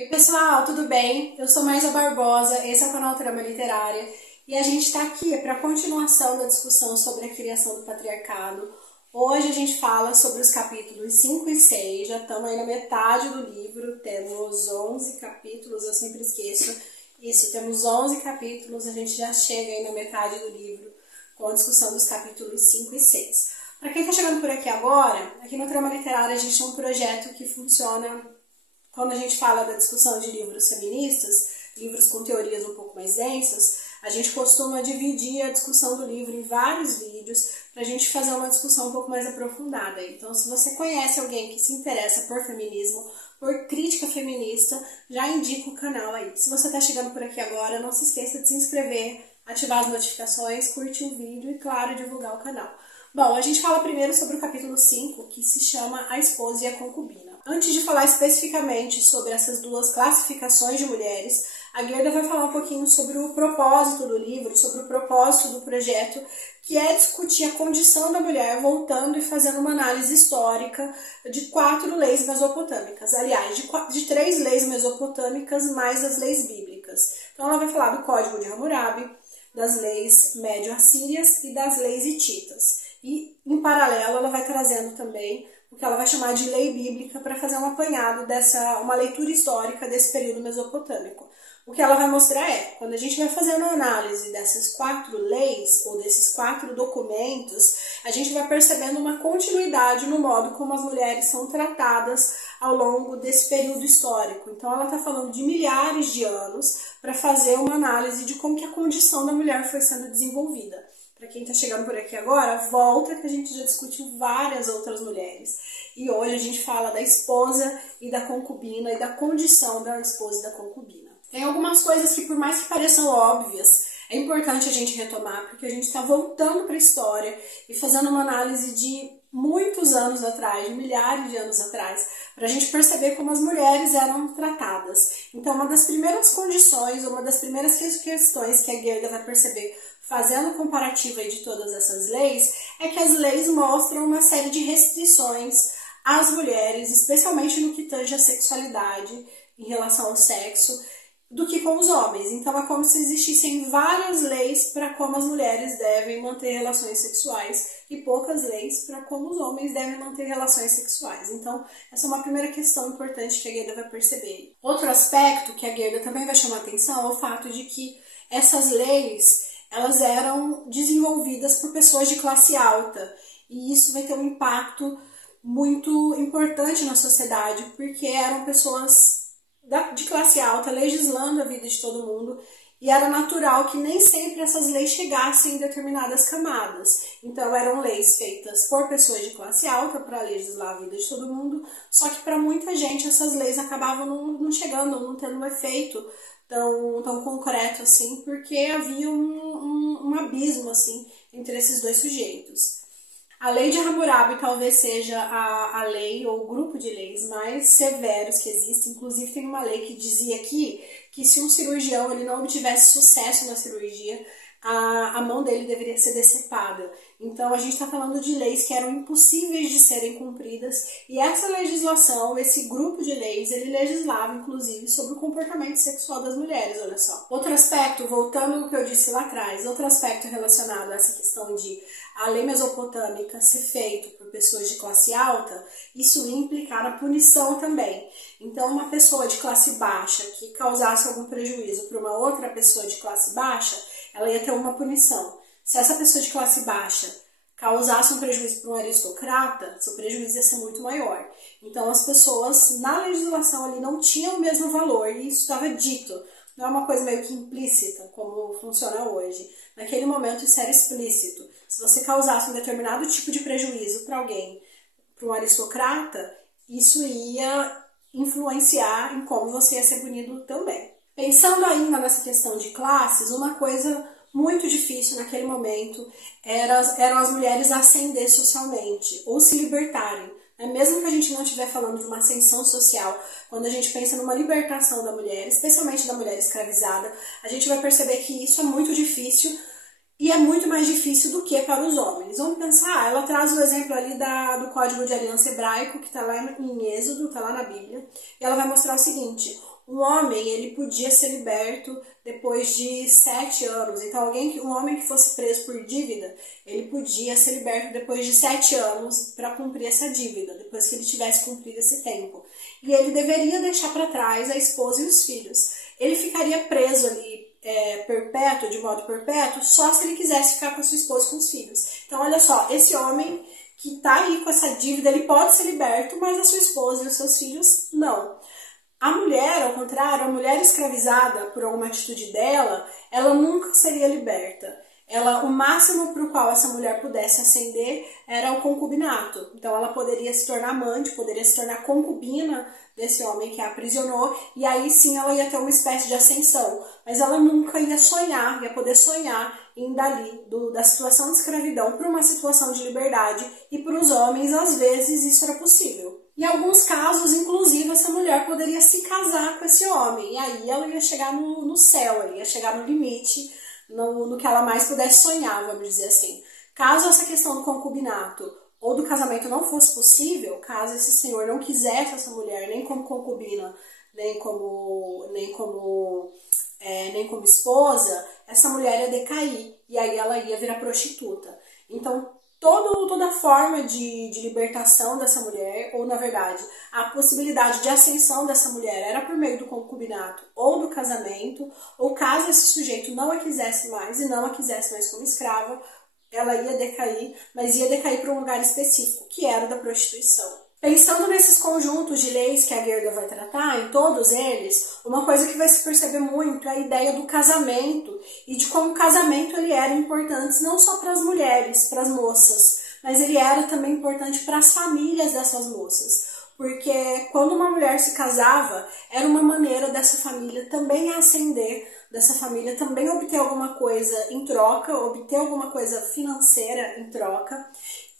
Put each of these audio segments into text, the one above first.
Oi pessoal, tudo bem? Eu sou Maísa Barbosa, esse é o canal Trama Literária e a gente está aqui para a continuação da discussão sobre a criação do patriarcado. Hoje a gente fala sobre os capítulos 5 e 6, já estamos aí na metade do livro, temos 11 capítulos, eu sempre esqueço isso, temos 11 capítulos, a gente já chega aí na metade do livro com a discussão dos capítulos 5 e 6. Para quem está chegando por aqui agora, aqui no Trama Literária a gente tem um projeto que funciona quando a gente fala da discussão de livros feministas, livros com teorias um pouco mais densas, a gente costuma dividir a discussão do livro em vários vídeos para a gente fazer uma discussão um pouco mais aprofundada. Então, se você conhece alguém que se interessa por feminismo, por crítica feminista, já indica o canal aí. Se você está chegando por aqui agora, não se esqueça de se inscrever, ativar as notificações, curtir o vídeo e, claro, divulgar o canal. Bom, a gente fala primeiro sobre o capítulo 5, que se chama A Esposa e a Concubina. Antes de falar especificamente sobre essas duas classificações de mulheres, a Gerda vai falar um pouquinho sobre o propósito do livro, sobre o propósito do projeto, que é discutir a condição da mulher, voltando e fazendo uma análise histórica de 4 leis mesopotâmicas. Aliás, de 3 leis mesopotâmicas mais as leis bíblicas. Então ela vai falar do Código de Hammurabi, das leis médio-assírias e das leis hititas. E, em paralelo, ela vai trazendo também o que ela vai chamar de lei bíblica para fazer um apanhado uma leitura histórica desse período mesopotâmico. O que ela vai mostrar é, quando a gente vai fazendo a análise dessas 4 leis, ou desses 4 documentos, a gente vai percebendo uma continuidade no modo como as mulheres são tratadas ao longo desse período histórico. Então ela está falando de milhares de anos para fazer uma análise de como que a condição da mulher foi sendo desenvolvida. Para quem está chegando por aqui agora, volta que a gente já discutiu várias outras mulheres. E hoje a gente fala da esposa e da concubina e da condição da esposa e da concubina. Tem algumas coisas que, por mais que pareçam óbvias, é importante a gente retomar, porque a gente está voltando para a história e fazendo uma análise de muitos anos atrás, de milhares de anos atrás, para a gente perceber como as mulheres eram tratadas. Então, uma das primeiras condições, uma das primeiras questões que a Gerda vai perceber fazendo comparativo de todas essas leis, é que as leis mostram uma série de restrições às mulheres, especialmente no que tange a sexualidade em relação ao sexo, do que com os homens. Então é como se existissem várias leis para como as mulheres devem manter relações sexuais e poucas leis para como os homens devem manter relações sexuais. Então essa é uma primeira questão importante que a Gerda vai perceber. Outro aspecto que a Gerda também vai chamar atenção é o fato de que essas leis elas eram desenvolvidas por pessoas de classe alta e isso vai ter um impacto muito importante na sociedade porque eram pessoas de classe alta, legislando a vida de todo mundo, e era natural que nem sempre essas leis chegassem em determinadas camadas. Então eram leis feitas por pessoas de classe alta para legislar a vida de todo mundo, só que para muita gente essas leis acabavam não chegando, não tendo um efeito tão concreto assim, porque havia um abismo assim entre esses dois sujeitos. A lei de Hammurabi talvez seja a lei ou o grupo de leis mais severos que existe. Inclusive tem uma lei que dizia aqui que se um cirurgião ele não obtivesse sucesso na cirurgia, a mão dele deveria ser decepada. Então a gente está falando de leis que eram impossíveis de serem cumpridas e essa legislação, esse grupo de leis, ele legislava inclusive sobre o comportamento sexual das mulheres, olha só. Outro aspecto, voltando ao que eu disse lá atrás, outro aspecto relacionado a essa questão de a lei mesopotâmica ser feita por pessoas de classe alta, isso ia implicar na punição também. Então uma pessoa de classe baixa que causasse algum prejuízo para uma outra pessoa de classe baixa, ela ia ter uma punição. Se essa pessoa de classe baixa causasse um prejuízo para um aristocrata, seu prejuízo ia ser muito maior. Então as pessoas na legislação ali não tinham o mesmo valor e isso estava dito. Não é uma coisa meio que implícita, como funciona hoje. Naquele momento isso era explícito. Se você causasse um determinado tipo de prejuízo para alguém, para um aristocrata, isso ia influenciar em como você ia ser punido também. Pensando ainda nessa questão de classes, uma coisa muito difícil naquele momento eram as mulheres ascender socialmente ou se libertarem. Mesmo que a gente não estiver falando de uma ascensão social, quando a gente pensa numa libertação da mulher, especialmente da mulher escravizada, a gente vai perceber que isso é muito difícil e é muito mais difícil do que para os homens. Vamos pensar, ela traz o exemplo ali do Código de Aliança Hebraico, que está lá em Êxodo, está lá na Bíblia, e ela vai mostrar o seguinte: Um homem, ele podia ser liberto depois de 7 anos. Então, um homem que fosse preso por dívida, ele podia ser liberto depois de 7 anos para cumprir essa dívida, depois que ele tivesse cumprido esse tempo. E ele deveria deixar para trás a esposa e os filhos. Ele ficaria preso ali perpétuo, de modo perpétuo, só se ele quisesse ficar com a sua esposa e com os filhos. Então, olha só, esse homem que está aí com essa dívida, ele pode ser liberto, mas a sua esposa e os seus filhos não. A mulher, ao contrário, a mulher escravizada por alguma atitude dela, ela nunca seria liberta. O máximo para o qual essa mulher pudesse ascender era o concubinato. Então ela poderia se tornar amante, poderia se tornar concubina desse homem que a aprisionou, e aí sim ela ia ter uma espécie de ascensão. Mas ela nunca ia poder sonhar em dali da situação de escravidão para uma situação de liberdade, e para os homens, às vezes, isso era possível. Em alguns casos, inclusive, essa mulher poderia se casar com esse homem, e aí ela ia chegar no céu, ela ia chegar no limite, no que ela mais pudesse sonhar, vamos dizer assim. Caso essa questão do concubinato ou do casamento não fosse possível, caso esse senhor não quisesse essa mulher nem como concubina, nem como esposa, essa mulher ia decair, e aí ela ia virar prostituta. Então, toda forma de libertação dessa mulher, ou na verdade, a possibilidade de ascensão dessa mulher era por meio do concubinato ou do casamento, ou caso esse sujeito não a quisesse mais e não a quisesse mais como escrava, ela ia decair, mas ia decair para um lugar específico, que era o da prostituição. Pensando nesses conjuntos de leis que a Gerda vai tratar, em todos eles, uma coisa que vai se perceber muito é a ideia do casamento e de como o casamento ele era importante não só para as mulheres, para as moças, mas ele era também importante para as famílias dessas moças. Porque quando uma mulher se casava, era uma maneira dessa família também ascender, dessa família também obter alguma coisa em troca, obter alguma coisa financeira em troca.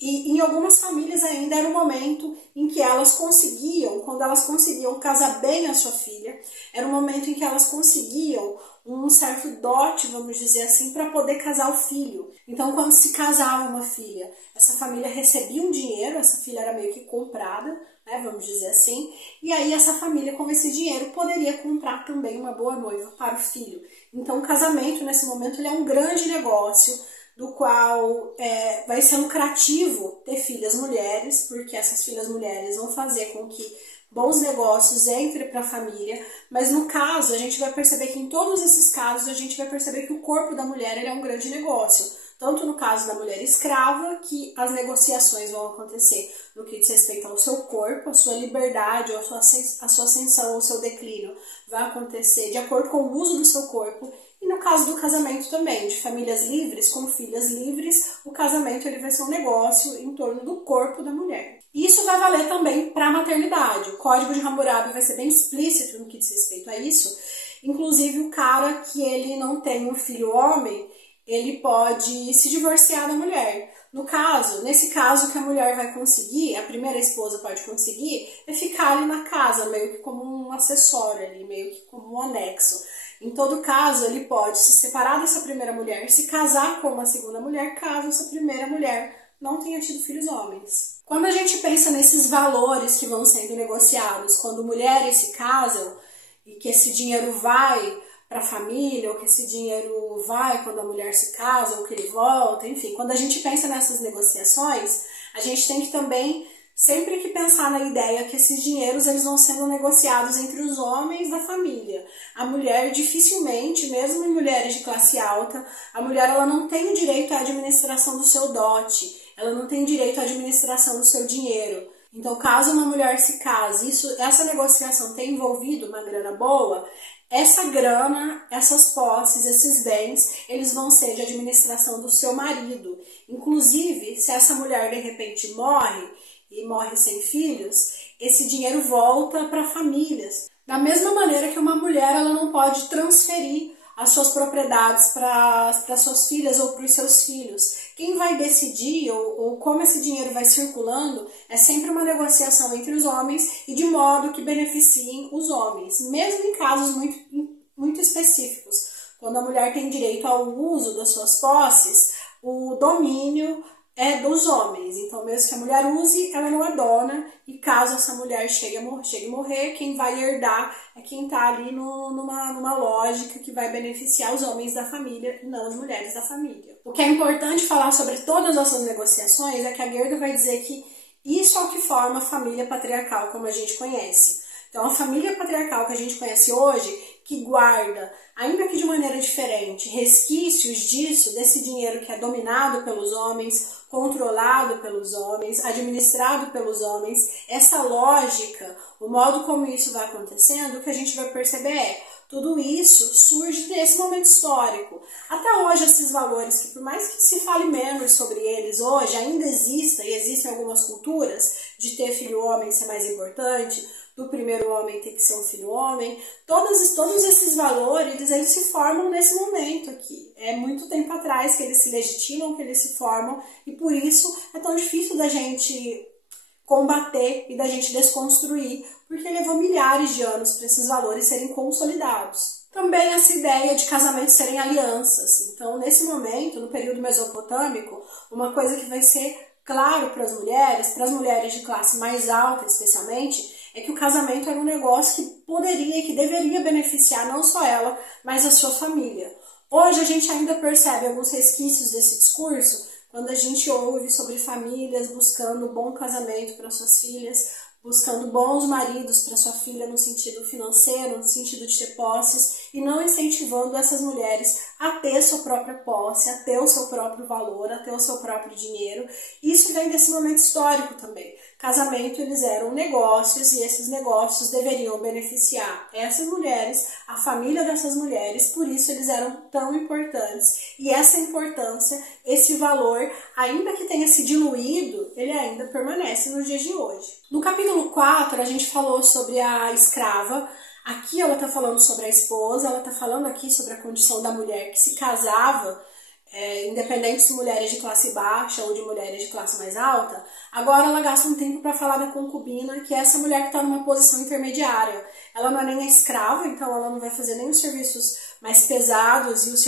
E em algumas famílias ainda era um momento em que elas conseguiam, quando elas conseguiam casar bem a sua filha, era um momento em que elas conseguiam um certo dote, vamos dizer assim, para poder casar o filho. Então, quando se casava uma filha, essa família recebia um dinheiro, essa filha era meio que comprada, né, vamos dizer assim, e aí essa família, com esse dinheiro, poderia comprar também uma boa noiva para o filho. Então, o casamento, nesse momento, ele é um grande negócio, do qual vai ser lucrativo ter filhas mulheres, porque essas filhas mulheres vão fazer com que bons negócios entrem para a família, mas no caso, a gente vai perceber que em todos esses casos, a gente vai perceber que o corpo da mulher ele é um grande negócio. Tanto no caso da mulher escrava, que as negociações vão acontecer no que diz respeito ao seu corpo, a sua liberdade, ou a sua ascensão, ou o seu declínio, vai acontecer de acordo com o uso do seu corpo. E no caso do casamento também, de famílias livres com filhas livres, o casamento ele vai ser um negócio em torno do corpo da mulher. E isso vai valer também para a maternidade. O Código de Hammurabi vai ser bem explícito no que diz respeito a isso. Inclusive, o cara que ele não tem um filho homem, ele pode se divorciar da mulher. Nesse caso, o que a mulher vai conseguir, a primeira esposa pode conseguir, é ficar ali na casa, meio que como um acessório ali, meio que como um anexo. Em todo caso, ele pode se separar dessa primeira mulher, se casar com uma segunda mulher, caso essa primeira mulher não tenha tido filhos homens. Quando a gente pensa nesses valores que vão sendo negociados, quando mulheres se casam e que esse dinheiro vai para a família, ou que esse dinheiro vai quando a mulher se casa, ou que ele volta, enfim, quando a gente pensa nessas negociações, a gente tem que também sempre que pensar na ideia que esses dinheiros eles vão sendo negociados entre os homens da família. A mulher dificilmente, mesmo em mulheres de classe alta, a mulher ela não tem o direito à administração do seu dote, ela não tem direito à administração do seu dinheiro. Então, caso uma mulher se case, essa negociação tenha envolvido uma grana boa, essa grana, essas posses, esses bens, eles vão ser de administração do seu marido. Inclusive, se essa mulher de repente morre, e morre sem filhos, esse dinheiro volta para famílias. Da mesma maneira que uma mulher ela não pode transferir as suas propriedades para suas filhas ou para os seus filhos. Quem vai decidir ou como esse dinheiro vai circulando é sempre uma negociação entre os homens e de modo que beneficiem os homens, mesmo em casos muito específicos. Quando a mulher tem direito ao uso das suas posses, o domínio é dos homens. Então, mesmo que a mulher use, ela não é dona, e caso essa mulher chegue a morrer, quem vai herdar é quem está ali numa lógica que vai beneficiar os homens da família e não as mulheres da família. O que é importante falar sobre todas essas negociações é que a Gerda vai dizer que isso é o que forma a família patriarcal como a gente conhece. Então, a família patriarcal que a gente conhece hoje, que guarda, ainda que de maneira diferente, resquícios disso, desse dinheiro que é dominado pelos homens, controlado pelos homens, administrado pelos homens, essa lógica, o modo como isso vai acontecendo, o que a gente vai perceber é, tudo isso surge desse momento histórico. Até hoje, esses valores, que por mais que se fale menos sobre eles hoje, ainda existem, e existem algumas culturas de ter filho homem ser mais importante, do primeiro homem ter que ser um filho homem, todos esses valores, eles se formam nesse momento aqui. É muito tempo atrás que eles se legitimam, que eles se formam, e por isso é tão difícil da gente combater e da gente desconstruir, porque levou milhares de anos para esses valores serem consolidados. Também essa ideia de casamento serem alianças. Então, nesse momento, no período mesopotâmico, uma coisa que vai ser claro para as mulheres de classe mais alta especialmente, é que o casamento era um negócio que poderia e que deveria beneficiar não só ela, mas a sua família. Hoje a gente ainda percebe alguns resquícios desse discurso quando a gente ouve sobre famílias buscando um bom casamento para suas filhas, buscando bons maridos para sua filha no sentido financeiro, no sentido de ter posses, e não incentivando essas mulheres a ter sua própria posse, a ter o seu próprio valor, a ter o seu próprio dinheiro. Isso vem desse momento histórico também. Casamento, eles eram negócios e esses negócios deveriam beneficiar essas mulheres, a família dessas mulheres, por isso eles eram tão importantes. E essa importância, esse valor, ainda que tenha se diluído, ele ainda permanece nos dias de hoje. No capítulo 4, a gente falou sobre a escrava. Aqui ela está falando sobre a esposa, ela está falando aqui sobre a condição da mulher que se casava, independente se mulheres de classe baixa ou de mulheres de classe mais alta. Agora ela gasta um tempo para falar da concubina, que é essa mulher que está numa posição intermediária. Ela não é nem a escrava, então ela não vai fazer nem os serviços mais pesados e os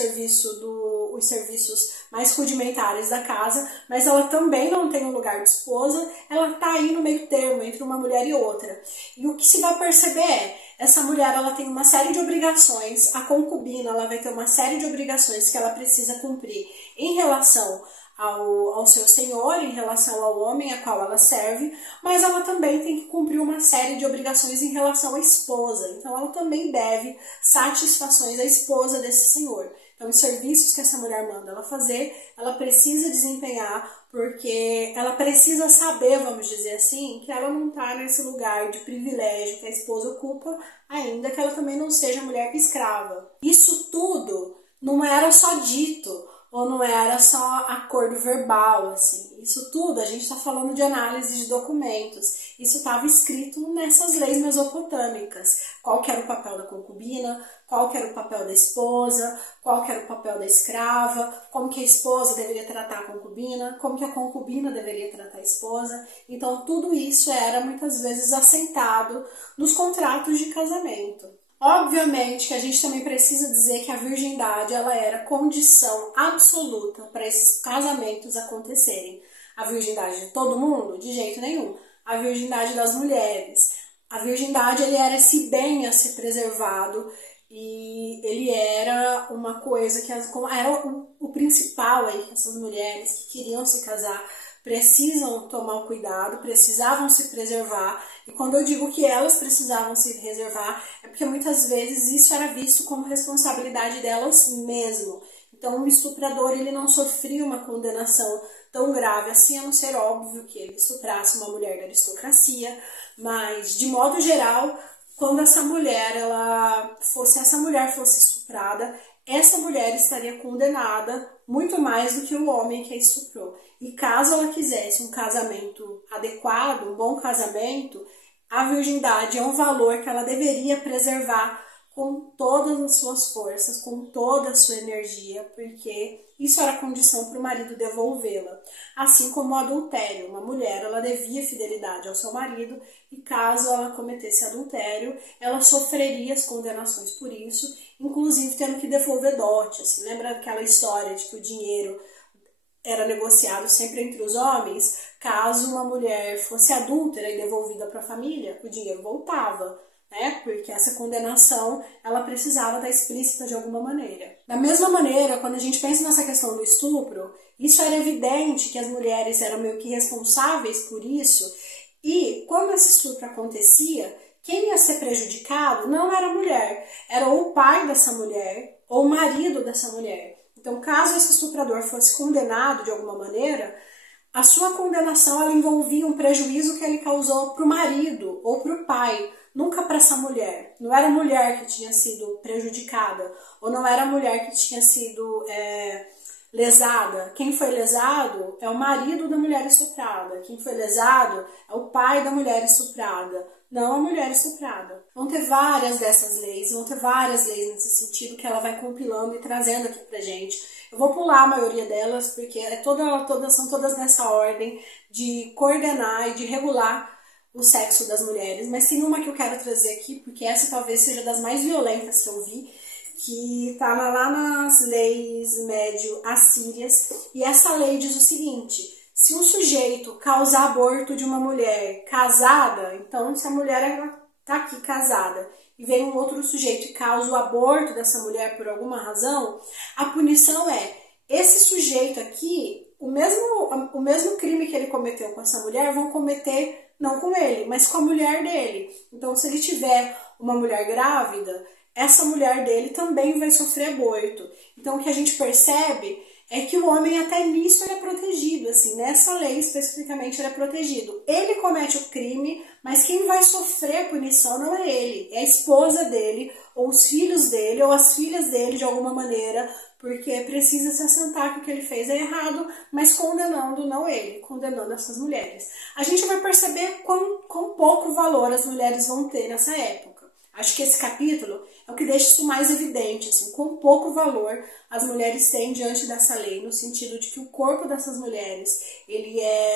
serviços mais rudimentares da casa, mas ela também não tem um lugar de esposa, ela está aí no meio termo, entre uma mulher e outra. E o que se vai perceber é, essa mulher ela tem uma série de obrigações, a concubina ela vai ter uma série de obrigações que ela precisa cumprir em relação ao seu senhor, em relação ao homem a qual ela serve, mas ela também tem que cumprir uma série de obrigações em relação à esposa. Então ela também deve satisfações à esposa desse senhor. Então os serviços que essa mulher manda ela fazer, ela precisa desempenhar, porque ela precisa saber, vamos dizer assim, que ela não está nesse lugar de privilégio que a esposa ocupa, ainda que ela também não seja mulher escrava. Isso tudo não era só dito, ou não era só acordo verbal, assim. Isso tudo, a gente está falando de análise de documentos. Isso estava escrito nessas leis mesopotâmicas. Qual que era o papel da concubina, qual que era o papel da esposa, qual que era o papel da escrava, como que a esposa deveria tratar a concubina, como que a concubina deveria tratar a esposa. Então, tudo isso era, muitas vezes, assentado nos contratos de casamento. Obviamente que a gente também precisa dizer que a virgindade ela era condição absoluta para esses casamentos acontecerem. A virgindade de todo mundo? De jeito nenhum. A virgindade das mulheres. A virgindade ele era esse bem a ser preservado e ele era uma coisa que era o principal aí que essas mulheres que queriam se casar precisam tomar o cuidado, precisavam se preservar. E quando eu digo que elas precisavam se reservar, é porque muitas vezes isso era visto como responsabilidade delas mesmo. Então o estuprador ele não sofria uma condenação tão grave assim, a não ser óbvio que ele estuprasse uma mulher da aristocracia, mas de modo geral, quando essa mulher fosse estuprada, essa mulher estaria condenada muito mais do que o homem que a estuprou. E caso ela quisesse um casamento adequado, um bom casamento, a virgindade é um valor que ela deveria preservar com todas as suas forças, com toda a sua energia, porque isso era condição para o marido devolvê-la. Assim como o adultério, uma mulher ela devia fidelidade ao seu marido e caso ela cometesse adultério, ela sofreria as condenações por isso, inclusive tendo que devolver dote. Assim, lembra aquela história de que o dinheiro era negociado sempre entre os homens, caso uma mulher fosse adúltera e devolvida para a família, o dinheiro voltava, né? Porque essa condenação, ela precisava estar explícita de alguma maneira. Da mesma maneira, quando a gente pensa nessa questão do estupro, isso era evidente que as mulheres eram meio que responsáveis por isso, e quando esse estupro acontecia, quem ia ser prejudicado não era a mulher, era ou o pai dessa mulher ou o marido dessa mulher. Então, caso esse estuprador fosse condenado de alguma maneira, a sua condenação ela envolvia um prejuízo que ele causou para o marido ou para o pai, nunca para essa mulher. Não era a mulher que tinha sido prejudicada, ou não era a mulher que tinha sido lesada. Quem foi lesado é o marido da mulher estuprada. Quem foi lesado é o pai da mulher estuprada, não a mulher estuprada. Vão ter várias dessas leis, vão ter várias leis nesse sentido que ela vai compilando e trazendo aqui pra gente. Eu vou pular a maioria delas, porque são todas nessa ordem de coordenar e de regular o sexo das mulheres. Mas tem uma que eu quero trazer aqui, porque essa talvez seja das mais violentas que eu vi, que está lá nas leis médio-assírias, e essa lei diz o seguinte: se um sujeito causar aborto de uma mulher casada, então se a mulher está aqui casada e vem um outro sujeito e causa o aborto dessa mulher por alguma razão, a punição é esse sujeito aqui, o mesmo crime que ele cometeu com essa mulher, vão cometer não com ele, mas com a mulher dele. Então, se ele tiver uma mulher grávida, essa mulher dele também vai sofrer aborto. Então, o que a gente percebe é que o homem até nisso ele é protegido, assim, nessa lei especificamente ele é protegido. Ele comete o crime, mas quem vai sofrer a punição não é ele, é a esposa dele, ou os filhos dele, ou as filhas dele de alguma maneira, porque precisa se assentar que o que ele fez é errado, mas condenando não ele, condenando essas mulheres. A gente vai perceber quão pouco valor as mulheres vão ter nessa época. Acho que esse capítulo é o que deixa isso mais evidente, assim, com pouco valor as mulheres têm diante dessa lei, no sentido de que o corpo dessas mulheres,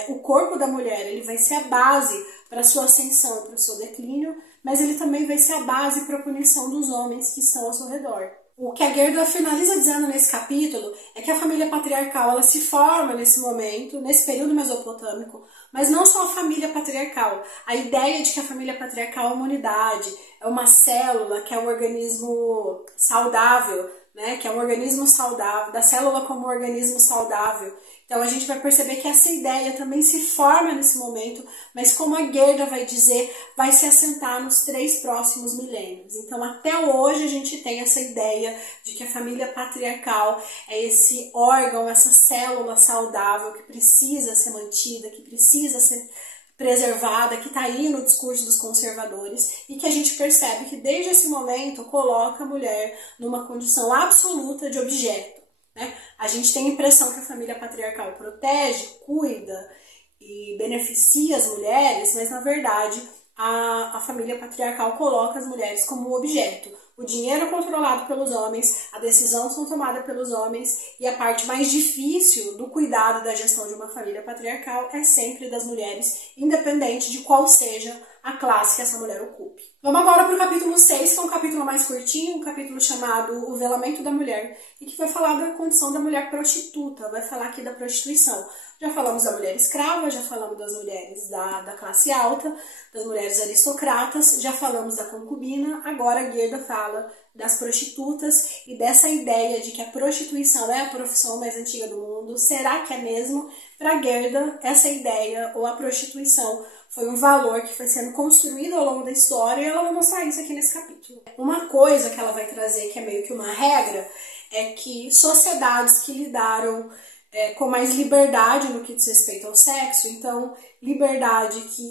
o corpo da mulher, ele vai ser a base para a sua ascensão, para o seu declínio, mas ele também vai ser a base para a punição dos homens que estão ao seu redor. O que a Gerda finaliza dizendo nesse capítulo é que a família patriarcal ela se forma nesse momento, nesse período mesopotâmico, mas não só a família patriarcal. A ideia de que a família patriarcal é uma unidade, é uma célula, que é um organismo saudável, né? Que é um organismo saudável, da célula como um organismo saudável. Então a gente vai perceber que essa ideia também se forma nesse momento, mas como a Gerda vai dizer, vai se assentar nos 3 próximos milênios. Então até hoje a gente tem essa ideia de que a família patriarcal é esse órgão, essa célula saudável que precisa ser mantida, que precisa ser preservada, que está aí no discurso dos conservadores, e que a gente percebe que desde esse momento coloca a mulher numa condição absoluta de objeto. Né? A gente tem a impressão que a família patriarcal protege, cuida e beneficia as mulheres, mas na verdade a família patriarcal coloca as mulheres como objeto. O dinheiro é controlado pelos homens, a decisão são tomada pelos homens e a parte mais difícil do cuidado da gestão de uma família patriarcal é sempre das mulheres, independente de qual seja a classe que essa mulher ocupe. Vamos agora para o capítulo 6, que é um capítulo mais curtinho, um capítulo chamado O Velamento da Mulher, e que vai falar da condição da mulher prostituta, vai falar aqui da prostituição. Já falamos da mulher escrava, já falamos das mulheres da classe alta, das mulheres aristocratas, já falamos da concubina, agora a Gerda fala das prostitutas e dessa ideia de que a prostituição é a profissão mais antiga do mundo. Será que é mesmo? Para Gerda, essa ideia ou a prostituição foi um valor que foi sendo construído ao longo da história e ela vai mostrar isso aqui nesse capítulo. Uma coisa que ela vai trazer, que é meio que uma regra, é que sociedades que lidaram com mais liberdade no que diz respeito ao sexo, então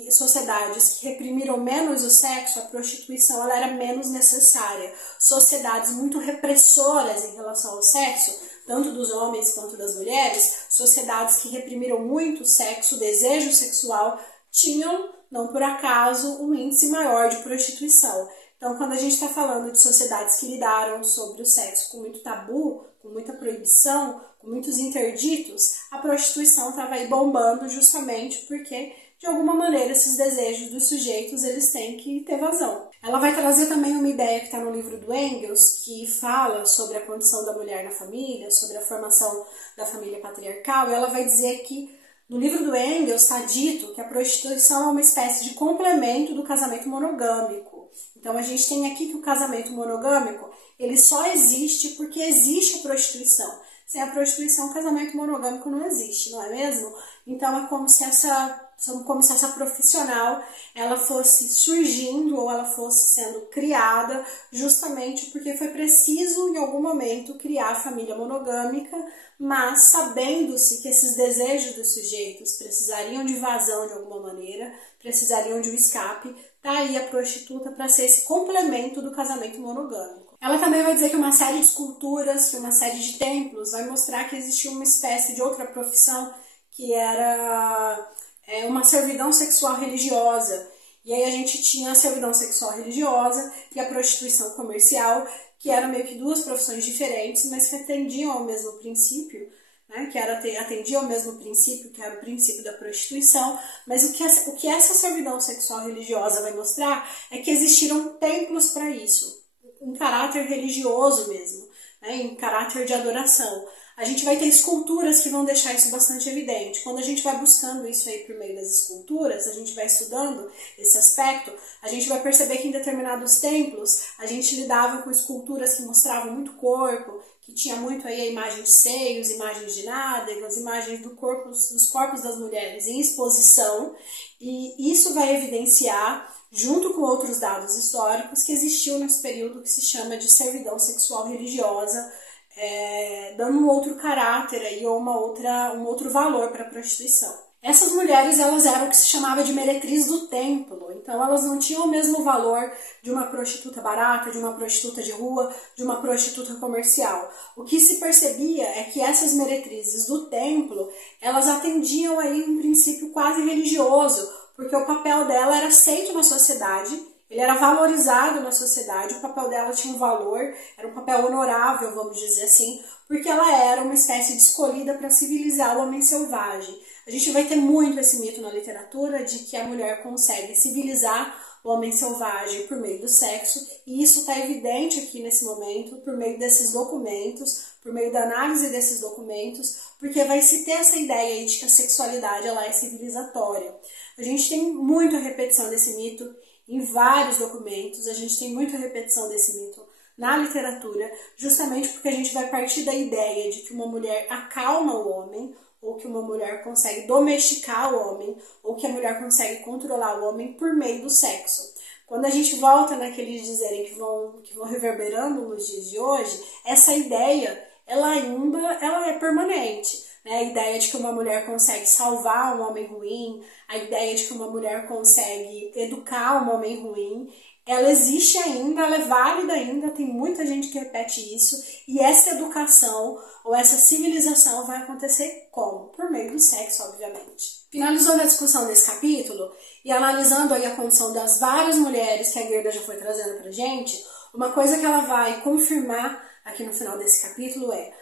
sociedades que reprimiram menos o sexo, a prostituição ela era menos necessária. Sociedades muito repressoras em relação ao sexo, tanto dos homens quanto das mulheres, sociedades que reprimiram muito o sexo, o desejo sexual, tinham, não por acaso, um índice maior de prostituição. Então, quando a gente está falando de sociedades que lidaram sobre o sexo com muito tabu, com muita proibição, com muitos interditos, a prostituição estava aí bombando justamente porque, de alguma maneira, esses desejos dos sujeitos eles têm que ter vazão. Ela vai trazer também uma ideia que está no livro do Engels, que fala sobre a condição da mulher na família, sobre a formação da família patriarcal, e ela vai dizer que no livro do Engels está dito que a prostituição é uma espécie de complemento do casamento monogâmico. Então a gente tem aqui que o casamento monogâmico ele só existe porque existe a prostituição. Sem a prostituição, o casamento monogâmico não existe, não é mesmo? Então é como se essa profissional ela fosse surgindo ou ela fosse sendo criada justamente porque foi preciso em algum momento criar a família monogâmica, mas sabendo-se que esses desejos dos sujeitos precisariam de vazão de alguma maneira, precisariam de um escape, tá aí a prostituta para ser esse complemento do casamento monogâmico. Ela também vai dizer que uma série de esculturas, que uma série de templos vai mostrar que existia uma espécie de outra profissão que era uma servidão sexual religiosa. E aí a gente tinha a servidão sexual religiosa e a prostituição comercial, que eram meio que duas profissões diferentes, mas que atendiam ao mesmo princípio, né? Atendiam ao mesmo princípio, que era o princípio da prostituição. Mas o que essa servidão sexual religiosa vai mostrar é que existiram templos para isso, em caráter religioso mesmo, né? Em caráter de adoração. A gente vai ter esculturas que vão deixar isso bastante evidente. Quando a gente vai buscando isso aí por meio das esculturas, a gente vai estudando esse aspecto, a gente vai perceber que em determinados templos a gente lidava com esculturas que mostravam muito corpo, que tinha muito aí a imagem de seios, imagens de nádegas, imagens dos corpos das mulheres em exposição, e isso vai evidenciar, junto com outros dados históricos, que existiu nesse período que se chama de servidão sexual religiosa, dando um outro caráter aí, ou um outro valor para a prostituição. Essas mulheres elas eram o que se chamava de meretriz do templo, então elas não tinham o mesmo valor de uma prostituta barata, de uma prostituta de rua, de uma prostituta comercial. O que se percebia é que essas meretrizes do templo, elas atendiam aí um princípio quase religioso, porque o papel dela era aceito na sociedade, ele era valorizado na sociedade, o papel dela tinha um valor, era um papel honorável, vamos dizer assim, porque ela era uma espécie de escolhida para civilizar o homem selvagem. A gente vai ter muito esse mito na literatura de que a mulher consegue civilizar o homem selvagem por meio do sexo, e isso está evidente aqui nesse momento, por meio desses documentos, por meio da análise desses documentos, porque vai se ter essa ideia aí de que a sexualidade ela é civilizatória. A gente tem muita repetição desse mito em vários documentos, a gente tem muita repetição desse mito na literatura, justamente porque a gente vai partir da ideia de que uma mulher acalma o homem, ou que uma mulher consegue domesticar o homem, ou que a mulher consegue controlar o homem por meio do sexo. Quando a gente volta naqueles dizerem que vão reverberando nos dias de hoje, essa ideia ela é permanente. A ideia de que uma mulher consegue salvar um homem ruim, a ideia de que uma mulher consegue educar um homem ruim, ela existe ainda, ela é válida ainda, tem muita gente que repete isso, e essa educação ou essa civilização vai acontecer como? Por meio do sexo, obviamente. Finalizando a discussão desse capítulo, e analisando aí a condição das várias mulheres que a Gerda já foi trazendo pra gente, uma coisa que ela vai confirmar aqui no final desse capítulo é: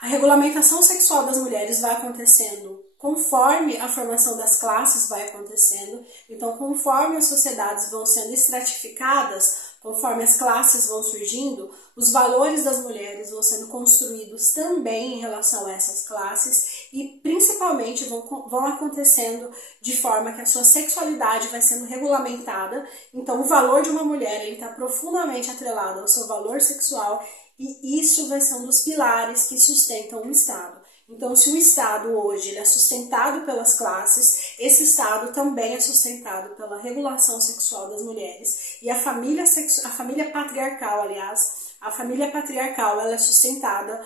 a regulamentação sexual das mulheres vai acontecendo conforme a formação das classes vai acontecendo. Então, conforme as sociedades vão sendo estratificadas, conforme as classes vão surgindo, os valores das mulheres vão sendo construídos também em relação a essas classes e, principalmente, vão acontecendo de forma que a sua sexualidade vai sendo regulamentada. Então, o valor de uma mulher está profundamente atrelado ao seu valor sexual, e isso vai ser um dos pilares que sustentam o Estado. Então, se o Estado hoje ele é sustentado pelas classes, esse Estado também é sustentado pela regulação sexual das mulheres. E a família patriarcal, ela é sustentada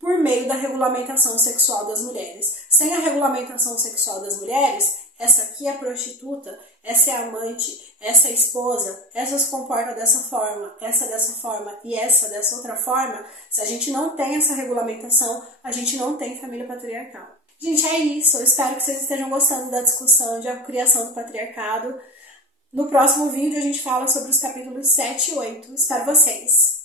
por meio da regulamentação sexual das mulheres. Sem a regulamentação sexual das mulheres, essa aqui é a prostituta, essa é a amante, essa é a esposa, essa se comporta dessa forma e essa dessa outra forma. Se a gente não tem essa regulamentação, a gente não tem família patriarcal. Gente, é isso. Eu espero que vocês estejam gostando da discussão de a criação do patriarcado. No próximo vídeo a gente fala sobre os capítulos 7 e 8. Espero vocês!